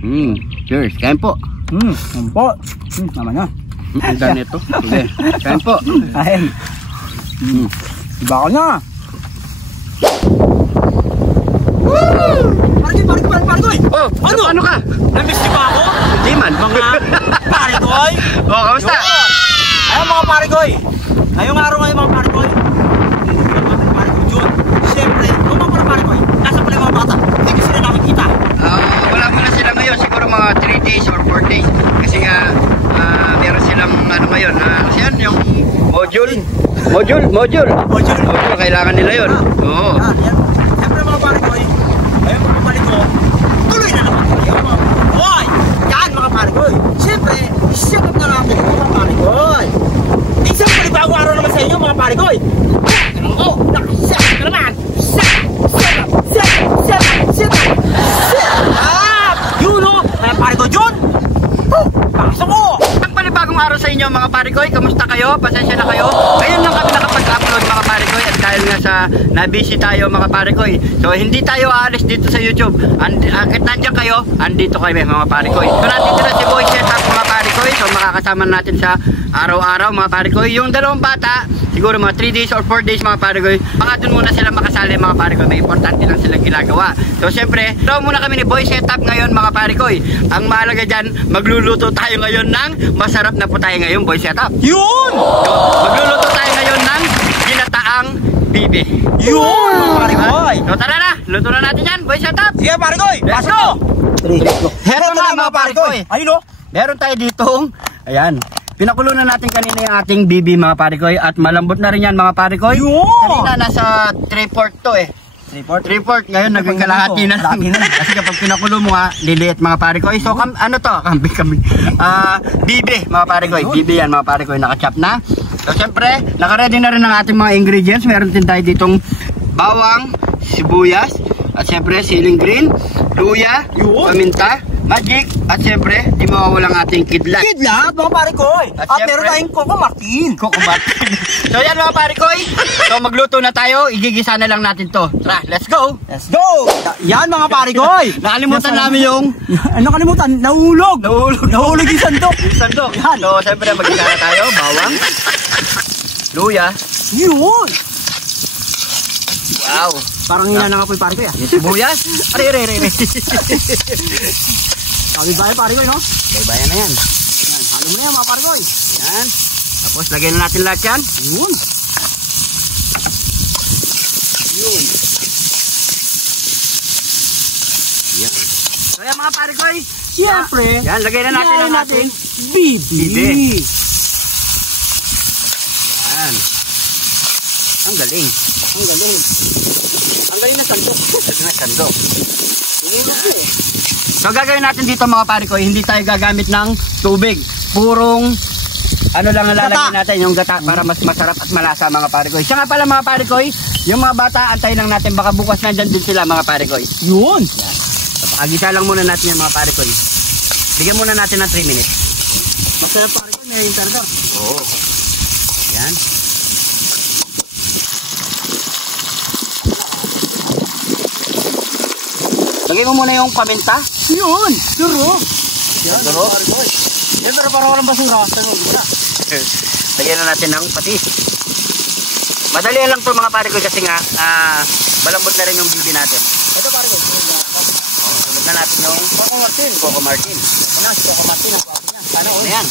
Cheers. Kain po. Kain po. Naman na. Ang dami ito. Sige. Kain po. Kain. Iba ko na. Pare-koy! Oh, ano? Paano ka? Namiss niyo ba ako? Hindi man. Mga pare-koy! Oh, kamusta? Ayun mga pare-koy! Ngayong araw ngayon mga pare-koy. Pare-koy Jun. Siyempre, kung mga pare-koy, nasa pala mga bata. Hindi ko sila nakikita. Wala muna sila ngayon. Siguro mga 3 days or 4 days. Kasi nga, meron silang ano ngayon. Yan, yung module. Module. Kailangan nila yun. Oo. Siyempre mga pare-koy, ayun mga pare-koy, tuloy na naman tayo. Hoy! Yan mga pare-koy. Siyempre, isipag na natin mga pare-koy. Isang palibawang araw naman sa inyo mga pare-koy. Oh, nakasarap na naman. Sarap! Yun o, mga pare-koy Jun. Pasok mo! Ang panibagong araw sa inyo mga pare-koy. Kamusta kayo? Pasensya na kayo. Ngayon lang kami nakapag-upload mga pare-koy. At dahil nga sa na-busy tayo mga pare-koy. So hindi tayo aalis dito sa YouTube. Kahit nandiyan kayo, andito kayo mga pare-koy. So nandito na si Boy Setup mga pare-koy. So makakasama natin sa araw-araw mga pare-koy. Yung dalawang bata, siguro mga 3 days or 4 days mga pare-koy. Baka dun muna sila makasali mga pare-koy. May importante lang silang ginagawa. So syempre, draw muna kami ni Boy Setup ngayon mga pare-koy. Ang mahalaga dyan, magluluto tayo ngayon ng masarap na po tayo ngayon Boy Setup. Yun! So, magluluto tayo ngayon ng ginataang bibi. Yun mga pare-koy. So tara na, luto na natin yan Boy Setup. Sige pare-koy, Let's pasok go! mo! Heto na mga pare-koy. Ayun o. Meron tayo ditong, ayan, pinakulo na natin kanina yung ating bibi mga pare-koy. At malambot na rin yan mga pare-koy. Kanina nasa 3/4 to eh. 3/4 ngayon naging kalahati na lang. Kasi kapag pinakulo mo nga, liliit mga pare-koy. So ano to? Kambing. Bibi mga pare-koy. Bibi yan mga pare-koy. Nakachop na. So syempre, nakaready na rin ang ating mga ingredients. Meron din tayo ditong bawang, sibuyas, at syempre siling green, luya, paminta, magic, at syempre di mawawala ang ating kidlat. Kidlat mga pare-koy. At meron tayong Coco Martin. So yan mga pare-koy. So magluto na tayo. Igigisa na lang natin to. Tara, let's go. Let's go. Yan mga pare-koy. Nakalimutan namin yung nakalimutan. Nahulog yung sandok. sandok. Yan. So syempre magigisa na tayo. Bawang, luya. Yun. Wow. Parang hina na nga po yung pare-koy. Yung sibuyas. Are. Sabi ba yung pare-koy no? Bayan na yan. Yan. Halo mo na yan mga pare-koy. Yan. Tapos lagyan na natin lahat yan. Yun. Yan. So yan mga pare-koy. Siyempre. Yan, lagay na natin ang ating bibi. Yan. Ang galing. Ang galing na sandok. Sandok. So gagawin natin dito mga pare-koy, hindi tayo gagamit ng tubig. Purong ano lang ang lalagyan natin, yung gata para mas masarap at malasa mga pare-koy. Siya nga pala mga pare-koy, yung mga bata antayin lang natin, baka bukas nandyan din sila mga pare-koy. Yun. So pagisa lang muna natin yung mga pare-koy. Bigyan muna natin ng 3 minutes. Masarap pare-koy, may interder. Oo. Yan. Lagay mo muna yung paminta. Yun. Duro. Yan. Duro. Yan pero parang walang basura. Lagyan na natin ng patis. Madali lang to mga pare ko kasi nga malambot na rin yung bibi natin. Ito pare ko. Sunod na natin yung Coco Martin. Coco Martin. Ano si Coco Martin ang kwento niya? Ano yan?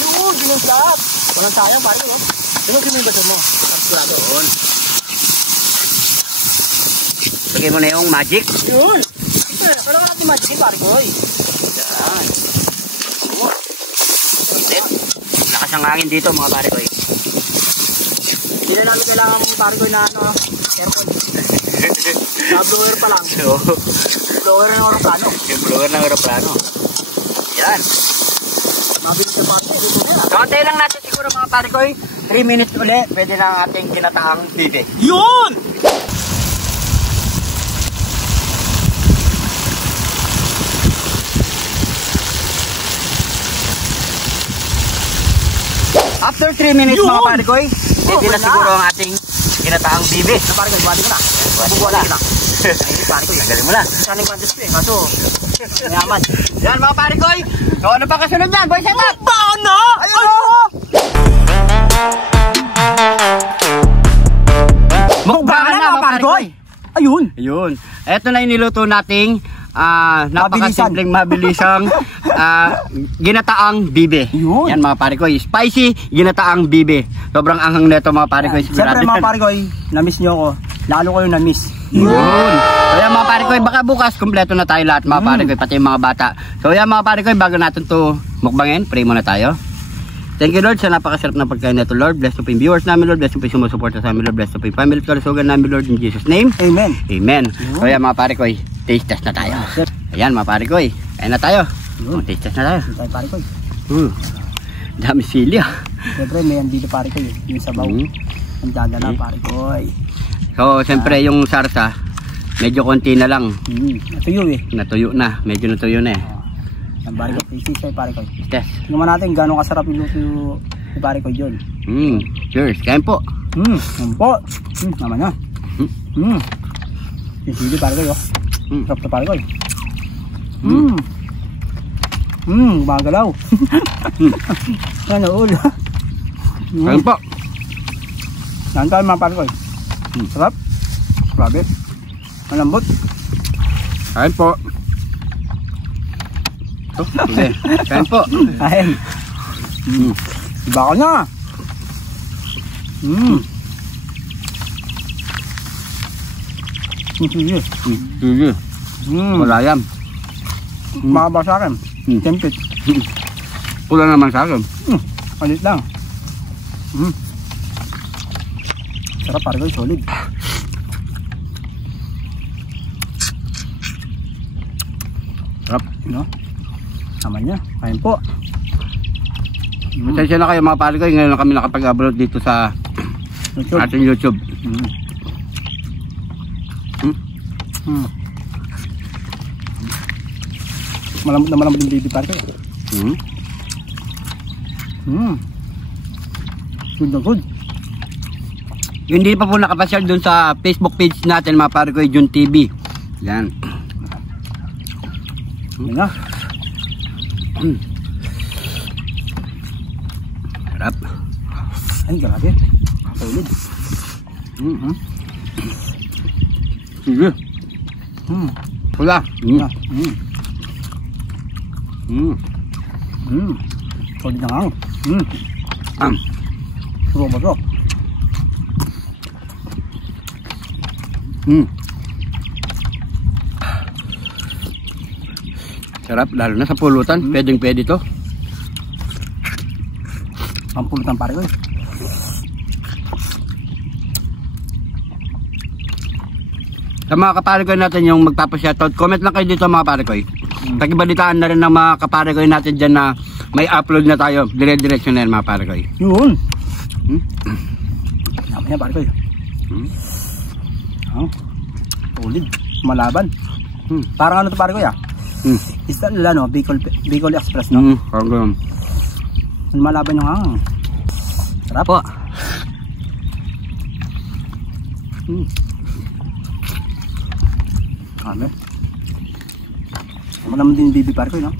Yun, ginusap. Walang sayang pare ko. Ano yung baso mo? Sigurado. Yun. Lagay mo na yung magic. Yun. Kailangan natin magic pare ko. Yan. Lakas ang hangin dito mga pare ko. Hindi na namin kailangan mga pare ko na aircon. Blower pa lang. Blower ng aeroplano. Yung blower ng aeroplano. Yan. Mabilis na pati. So antay lang natin siguro mga pare ko. 3 minutes uli. Pwede na ang ating ginataang bibi. Yun! After 3 minutes mga pare ko, pwede na siguro ang ating ginataang bibi. Pare ko, buhati ko na. Buwala. Pare ko, Galing mo na. sana yung display. Kaso, Mayaman. Yan mga pare ko. So ano pa kasunod yan? Boy, set up! Paano? Ayun! Mukbang na mga pare ko. Ayun. Ayun. Ito na yung niluto nating napakasimpleng mabilisang ginataang bibe. Yun. Yan mga pare ko. Spicy ginataang bibe. Sobrang anghang nito mga pare ko. Siyempre mga pare ko, na-miss nyo ako. Lalo ko yung na-miss. Yun. So yan mga pare ko, baka bukas kumpleto na tayo lahat mga pare ko, pati yung mga bata. So yan mga pare ko, bago natin to mukbangin, pray muna tayo. Thank you Lord sa napakasarap na pagkain na to Lord. Bless to po yung viewers namin Lord. Bless to po yung sumusuporta sa amin Lord. Bless to po yung family at kalusugan namin Lord. In Jesus name. Amen. Amen. So yan mga pare ko, taste test na tayo. Ayan mga pare ko, kain na tayo. Taste test na tayo. Tayo pare ko. Dami sili ah. Siyempre may andito pare ko yung sabaw. Ang dadala pare ko. So siyempre yung sarsa, medyo konti na lang. Natuyo eh. Natuyo na, medyo natuyo na eh. Ang pare ko, isisay pare ko. Test. Tingnan natin gano'ng kasarap yung luto ni pare ko yun. Cheers, kain po. Yan po. Naman na. Yung sili pare ko yun. Sarap na pare ko. Gumagalaw. Ano ulo. Kain po. Yan tayo mga pare ko. Sarap. Grabe. Malambot. Kain po. Sige, kain po. Kain. Iba ko na. Sige. Sige. Malayam. Makaba sa akin. Tempit. Pula naman sa akin. Palit lang. Sarap pare ko, solid. Sarap. No? Naman niya. Kain po. Pasensya na kayo mga pare ko. Ngayon lang kami nakapag-upload dito sa YouTube. ating YouTube. Malambot na malambot yung baby pare ko. Good na good. Yung hindi pa po nakapasyal dun sa Facebook page natin mga pare ko, Jun TV. Yan. Yan na. Sarap. Ay, grabe. Solid. Sige. Pula. Solid na nga. Surok ba surok? Sarap, lalo na sa pulutan. Pwedeng pwede to. Pampulutan pare ko eh. Sa mga kapare ko natin yung magpapashoutout, comment lang kayo dito mga pare ko. Takibalitaan na rin ng mga kapare ko natin dyan na may upload na tayo. Dire-diretso na yan mga pare ko. Yun. Naman niya pare ko. Solid. Malaban. Parang ano to pare ko ya? Isda nila no? Bicol Express no? Parang malaban yung hang. Sarap po. Kami. Ako naman din yung bibi pare ko no?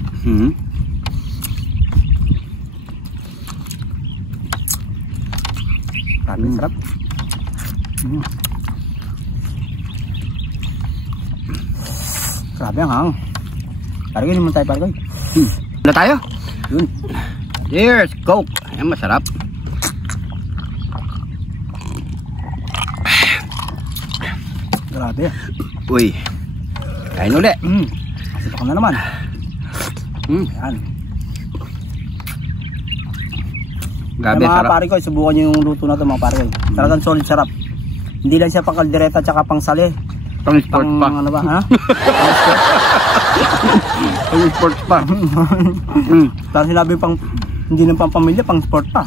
Sarap. Grabe ang hang. Parang yun naman tayo parang wala tayo? Yun. Cheers! Coke! Ayan masarap. Grabe. Uy. Kain uli. Kasi ako na naman. Ayan. Grabe, mga sarap. pare ko, subukan nyo yung luto na ito mga pare ko. Talagang solid sarap. Hindi lang siya pang kaldereta tsaka pang sali. Pang sport pa. Ano ba, ha? Pang sport pa. Tapos sinabi pang, hindi lang pang pamilya, pang sport pa.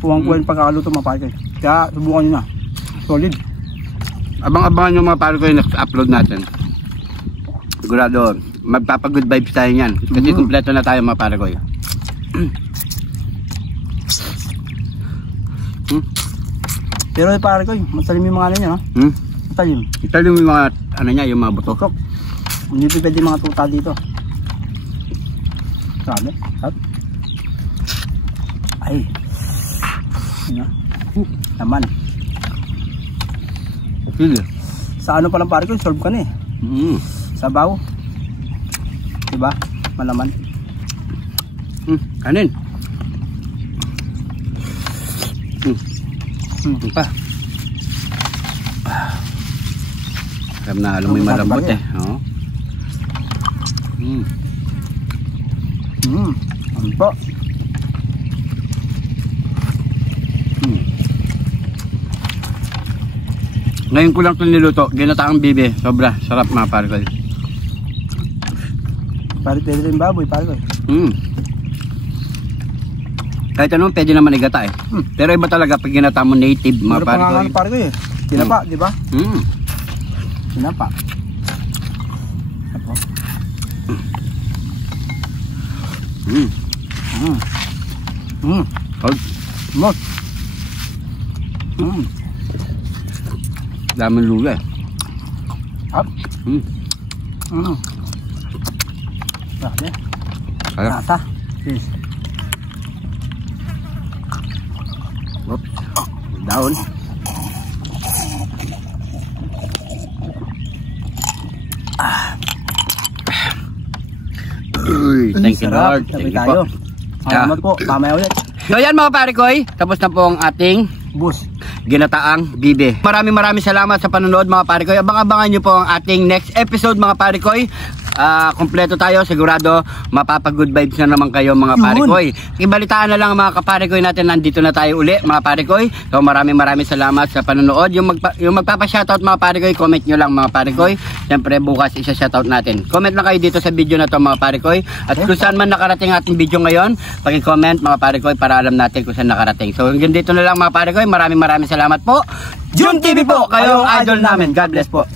Puwang-puwang pagkakaluto mga pare ko. Kaya subukan nyo na. Solid. Abang-abangan yung mga pare ko yung next upload natin. Sigurado, magpapag-good vibes tayo yan. Kasi kumpleto na tayo mga pare ko. Pero pare ko, masalim yung mga ano niya, no? Matalim. Italim yung mga, ano niya, yung mga buto. Hindi pwede mga tuta dito. Sabi, at ay, ano? Naman. Sige. Sa ano pa lang pare ko, solve ka na eh. Sabaw. Diba? Malaman. Kanin. Pa. Alam na, alam mo yung malambot eh. Oo. Ano po? Ngayon ko lang ito niluto. Ginataang bibe. Sobra. Sarap mga pare ko. Pare pwede rin baboy, pare ko. Kahit anong pwede naman igata eh. Pero iba talaga pag ginata mo native mga pare ko. Pare ko eh. Tinapa, di ba? Tinapa. Apo. Mot. Daming luga eh. Up. Grabe. Nasa. Yes. Oops. Down. Uy, thank you Lord. Thank you po. Salamat po. Mamaya ulit. So yan mga pare ko, tapos na po ang ating Bus. Ginataang bibe. Maraming salamat sa panonood mga pare ko. Abang-abangan nyo po ang ating next episode mga pare ko. Kompleto tayo, sigurado mapapag-good vibes na naman kayo mga pare ko. Ibalitaan na lang mga kapare ko natin, nandito na tayo uli mga pare ko. So maraming salamat sa panonood. Yung magpapa-shoutout mga pare ko, comment nyo lang mga pare ko. Siyempre bukas isa-shoutout natin. Comment lang kayo dito sa video na to mga pare ko. At kung saan man nakarating ating video ngayon, paki-comment mga pare ko para alam natin kung saan nakarating. So hanggang dito na lang mga pare ko. Maraming salamat po. Jun TV po, kayong idol namin. God bless po.